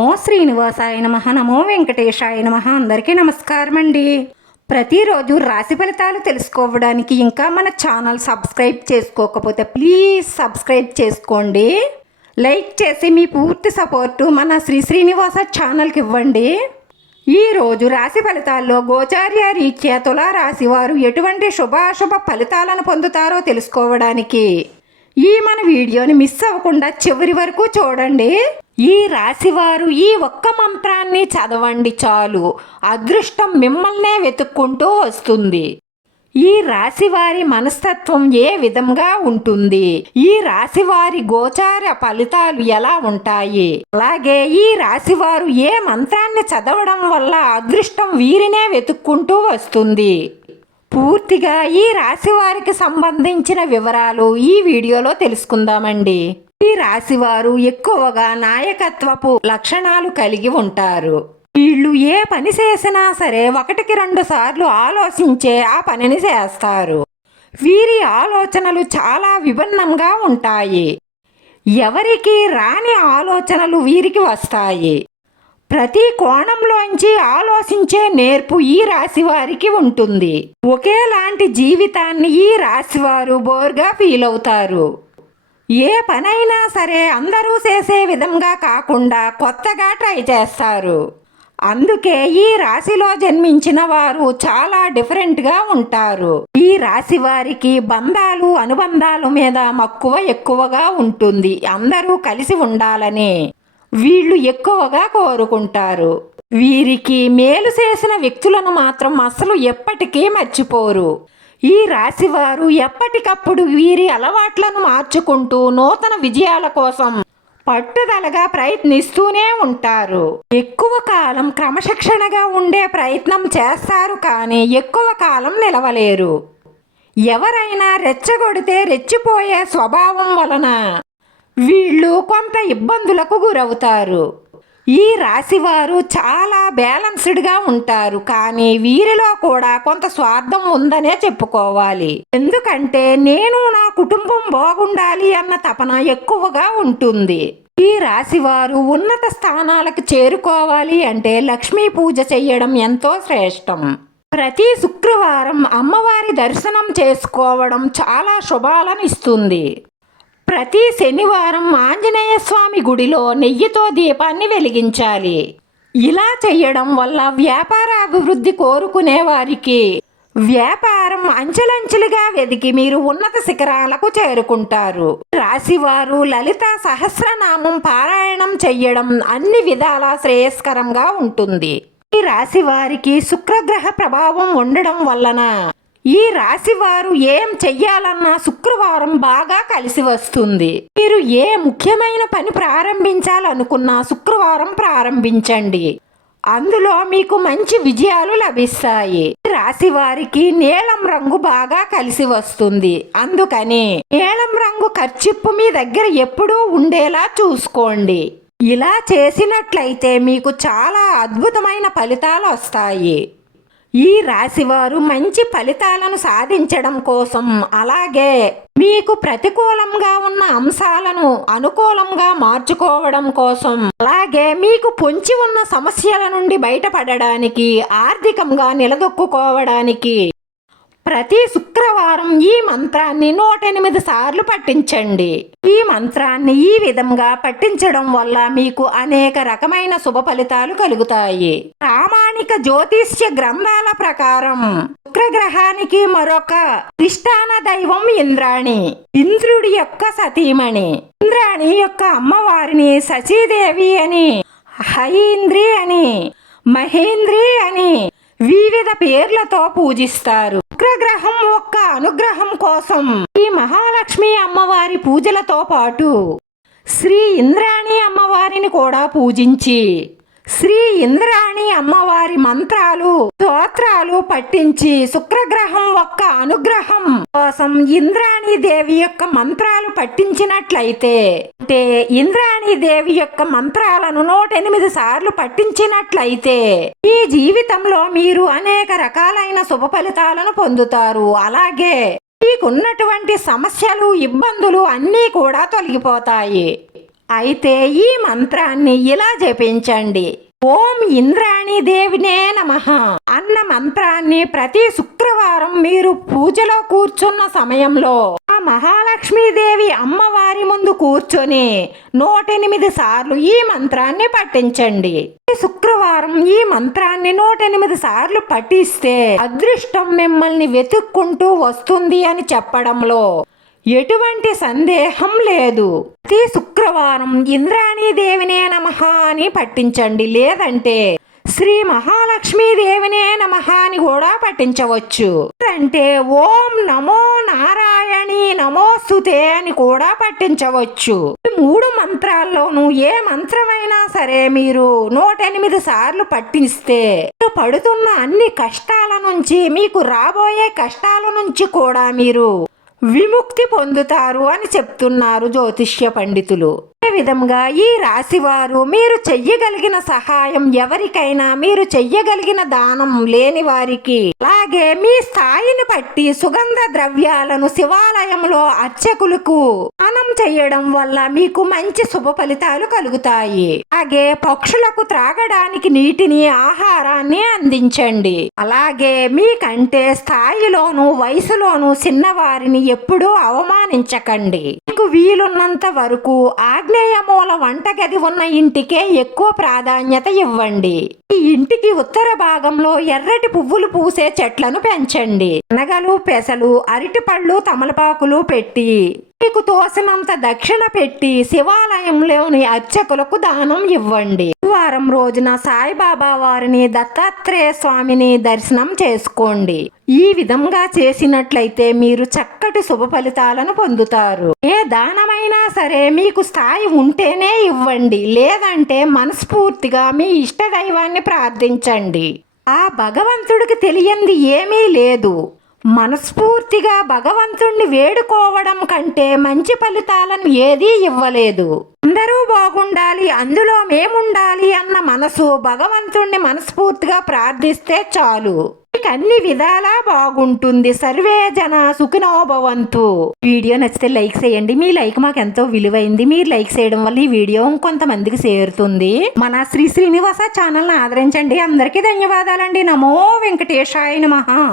ఓ శ్రీనివాసాయ నమ నమో వెంకటేశాయ నమ. అందరికీ నమస్కారం అండి ప్రతిరోజు రాశి ఫలితాలు తెలుసుకోవడానికి ఇంకా మన ఛానల్ సబ్స్క్రైబ్ చేసుకోకపోతే ప్లీజ్ సబ్స్క్రైబ్ చేసుకోండి. లైక్ చేసి మీ పూర్తి సపోర్టు మన శ్రీ శ్రీనివాస ఛానల్కి ఇవ్వండి. ఈ రోజు రాశి ఫలితాల్లో గోచార్య రీత్యా తులారాశి వారు ఎటువంటి శుభాశుభ ఫలితాలను పొందుతారో తెలుసుకోవడానికి ఈ మన వీడియోని మిస్ అవ్వకుండా చివరి వరకు చూడండి. ఈ రాశివారు ఈ ఒక్క మంత్రాన్ని చదవండి చాలు. అదృష్టం మిమ్మల్నే వెతుక్కుంటూ వస్తుంది. ఈ రాశివారి మనస్తత్వం ఏ విధంగా ఉంటుంది? ఈ రాశివారి గోచార ఫలితాలు ఎలా ఉంటాయి? అలాగే ఈ రాశివారు ఏ మంత్రాన్ని చదవడం వల్ల అదృష్టం వీరినే వెతుక్కుంటూ వస్తుంది? పూర్తిగా ఈ రాశి వారికి సంబంధించిన వివరాలు ఈ వీడియోలో తెలుసుకుందామండి. ఈ రాశివారు ఎక్కువగా నాయకత్వపు లక్షణాలు కలిగి ఉంటారు. వీళ్ళు ఏ పని చేసినా సరే ఒకటికి రెండు సార్లు ఆలోచించే ఆ పనిని చేస్తారు. వీరి ఆలోచనలు చాలా విభిన్నంగా ఉంటాయి. ఎవరికి రాని ఆలోచనలు వీరికి వస్తాయి. ప్రతి కోణంలోంచి ఆలోచించే నేర్పు ఈ రాశి వారికి ఉంటుంది. ఒకేలాంటి జీవితాన్ని ఈ రాశివారు బోర్గా ఫీల్ అవుతారు ఏ పనైనా సరే అందరూ చేసే విధంగా కాకుండా కొత్తగా ట్రై చేస్తారు. అందుకే ఈ రాశిలో జన్మించిన వారు చాలా డిఫరెంట్గా ఉంటారు. ఈ రాశి వారికి బంధాలు అనుబంధాలు మీద మక్కువ ఎక్కువగా ఉంటుంది. అందరూ కలిసి ఉండాలని వీళ్ళు ఎక్కువగా కోరుకుంటారు. వీరికి మేలు చేసిన వ్యక్తులను మాత్రం అసలు ఎప్పటికీ మర్చిపోరు. ఈ రాశివారు ఎప్పటికప్పుడు వీరి అలవాట్లను మార్చుకుంటూ నూతన విజయాల కోసం పట్టుదలగా ప్రయత్నిస్తూనే ఉంటారు. ఎక్కువ కాలం క్రమశిక్షణగా ఉండే ప్రయత్నం చేస్తారు కానీ ఎక్కువ కాలం నిలవలేరు. ఎవరైనా రెచ్చగొడితే రెచ్చిపోయే స్వభావం వలన వీళ్ళు కొంత ఇబ్బందులకు గురవుతారు. ఈ రాశివారు చాలా బ్యాలన్స్డ్గా ఉంటారు. కానీ వీరిలో కూడా కొంత స్వార్థం ఉందనే చెప్పుకోవాలి. ఎందుకంటే నేను నా కుటుంబం బాగుండాలి అన్న తపన ఎక్కువగా ఉంటుంది. ఈ రాశివారు ఉన్నత స్థానాలకు చేరుకోవాలి అంటే లక్ష్మీ పూజ చెయ్యడం ఎంతో శ్రేష్టం. ప్రతి శుక్రవారం అమ్మవారి దర్శనం చేసుకోవడం చాలా శుభాలను ఇస్తుంది. ప్రతి శనివారం ఆంజనేయ స్వామి గుడిలో నెయ్యితో దీపాన్ని వెలిగించాలి. ఇలా చేయడం వల్ల వ్యాపార అభివృద్ధి కోరుకునే వారికి వ్యాపారం అంచెలంచెలుగా వెదికి మీరు ఉన్నత శిఖరాలకు చేరుకుంటారు. రాశివారు లలిత సహస్రనామం పారాయణం చెయ్యడం అన్ని విధాలా శ్రేయస్కరంగా ఉంటుంది. ఈ రాశి వారికి శుక్రగ్రహ ప్రభావం ఉండడం వలన ఈ రాశి వారు ఏం చెయ్యాలన్నా శుక్రవారం బాగా కలిసి వస్తుంది. మీరు ఏ ముఖ్యమైన పని ప్రారంభించాలనుకున్నా శుక్రవారం ప్రారంభించండి. అందులో మీకు మంచి విజయాలు లభిస్తాయి. రాశి వారికి నీలం రంగు బాగా కలిసి వస్తుంది. అందుకని నీలం రంగు ఖర్చిప్పు మీ దగ్గర ఎప్పుడూ ఉండేలా చూసుకోండి. ఇలా చేసినట్లయితే మీకు చాలా అద్భుతమైన ఫలితాలు వస్తాయి. ఈ రాశివారు మంచి ఫలితాలను సాధించడం కోసం అలాగే మీకు ప్రతికూలంగా ఉన్న అంశాలను అనుకూలంగా మార్చుకోవడం కోసం అలాగే మీకు పొంచి ఉన్న సమస్యల నుండి బయటపడడానికి ఆర్థికంగా నిలదొక్కుకోవడానికి ప్రతి శుక్రవారం ఈ మంత్రాన్ని నూట ఎనిమిది సార్లు పట్టించండి ఈ మంత్రాన్ని ఈ విధంగా పట్టించడం వల్ల మీకు అనేక రకమైన శుభ ఫలితాలు కలుగుతాయి. రామ ఆధునిక జ్యోతిష్య గ్రంథాల ప్రకారం శుక్రగ్రహానికి మరొక అధిష్టాన దైవం ఇంద్రాణి. ఇంద్రుడి యొక్క సతీమణి. ఇంద్రాణి యొక్క అమ్మవారిని సచీదేవి అని హైంద్రి అని మహేంద్రి అని వివిధ పేర్లతో పూజిస్తారు. శుక్రగ్రహం ఒక్క అనుగ్రహం కోసం ఈ మహాలక్ష్మి అమ్మవారి పూజలతో పాటు శ్రీ ఇంద్రాణి అమ్మవారిని కూడా పూజించి శ్రీ ఇంద్రాణి అమ్మవారి మంత్రాలు స్తోత్రాలు పట్టించి శుక్రగ్రహం యొక్క అనుగ్రహం కోసం ఇంద్రాణి దేవి యొక్క మంత్రాలు పట్టించినట్లయితే అంటే ఇంద్రాణి దేవి యొక్క మంత్రాలను నూట ఎనిమిది సార్లు పట్టించినట్లయితే ఈ జీవితంలో మీరు అనేక రకాలైన శుభ ఫలితాలను పొందుతారు. అలాగే మీకున్నటువంటి సమస్యలు ఇబ్బందులు అన్నీ కూడా తొలగిపోతాయి. అయితే ఈ మంత్రాన్ని ఇలా జపించండి. ఓం ఇంద్రాణి దేవినే నమ. అన్న మంత్రాన్ని ప్రతి శుక్రవారం మీరు పూజలో కూర్చున్న సమయంలో ఆ మహాలక్ష్మీదేవి అమ్మవారి ముందు కూర్చొని నూటెనిమిది సార్లు ఈ మంత్రాన్ని పఠించండి. శుక్రవారం ఈ మంత్రాన్ని నూటెనిమిది సార్లు పఠిస్తే అదృష్టం మిమ్మల్ని వెతుక్కుంటూ వస్తుంది అని చెప్పడంలో ఎటువంటి సందేహం లేదు. ప్రతి శుక్రవారం ఇంద్రాణీదేవినే నమ అని పట్టించండి లేదంటే శ్రీ మహాలక్ష్మీదేవినే నమ అని కూడా పట్టించవచ్చు అంటే ఓం నమో నారాయణి నమోస్తుతే అని కూడా పట్టించవచ్చు ఈ మూడు మంత్రాల్లోనూ ఏ మంత్రమైనా సరే మీరు నూట ఎనిమిది సార్లు పట్టిస్తే మీరు పడుతున్న అన్ని కష్టాల నుంచి మీకు రాబోయే కష్టాల నుంచి కూడా మీరు విముక్తి పొందుతారు అని చెప్తున్నారు జ్యోతిష్య పండితులు. విధంగా ఈ రాశివారు మీరు చెయ్యగలిగిన సహాయం ఎవరికైనా మీరు చెయ్యగలిగిన దానం లేని వారికి. అలాగే మీ స్థాయిని బట్టి సుగంధ ద్రవ్యాలను శివాలయంలో అర్చకులకు దానం చేయడం వల్ల మీకు మంచి శుభ ఫలితాలు కలుగుతాయి. అలాగే పక్షులకు త్రాగడానికి నీటిని ఆహారాన్ని అందించండి. అలాగే మీకంటే స్థాయిలోను వయసులోను చిన్నవారిని ఎప్పుడూ అవమానించకండి. మీకు వీలున్నంత వరకు ఆగ్నేయ మూల వంటగది ఉన్న ఇంటికే ఎక్కువ ప్రాధాన్యత ఇవ్వండి. ఈ ఇంటికి ఉత్తర భాగంలో ఎర్రటి పువ్వులు పూసే చెట్లను పెంచండి. శనగలు పెసలు అరటిపళ్ళు తమలపాకులు పెట్టి మీకు తోసినంత దక్షిణ పెట్టి శివాలయంలోని అర్చకులకు దానం ఇవ్వండి. శుక్రవారం రోజున సాయిబాబా వారిని దత్తాత్రేయ స్వామిని దర్శనం చేసుకోండి. ఈ విధంగా చేసినట్లయితే మీరు చక్కటి శుభ ఫలితాలను పొందుతారు. ఏ దానమైనా సరే మీకు స్థాయి ఉంటేనే ఇవ్వండి. లేదంటే మనస్ఫూర్తిగా మీ ఇష్ట దైవాన్ని ప్రార్థించండి. ఆ భగవంతుడికి తెలియంది ఏమీ లేదు. మనస్ఫూర్తిగా భగవంతుణ్ణి వేడుకోవడం కంటే మంచి ఫలితాలను ఏదీ ఇవ్వలేదు. అందరూ బాగుండాలి అందులో మేముండాలి అన్న మనసు భగవంతుణ్ణి మనస్ఫూర్తిగా ప్రార్థిస్తే చాలు. మీకు అన్ని విధాలా బాగుంటుంది. సర్వే జన సుఖినోభవంతు వీడియో నచ్చితే లైక్ చేయండి. మీ లైక్ మాకు ఎంతో విలువైంది. మీరు లైక్ చేయడం వల్ల ఈ వీడియో ఇంకొంతమందికి చేరుతుంది. మన శ్రీ శ్రీనివాస ఛానల్ని ఆదరించండి. అందరికీ ధన్యవాదాలండి. నమో వెంకటేశాయ మహా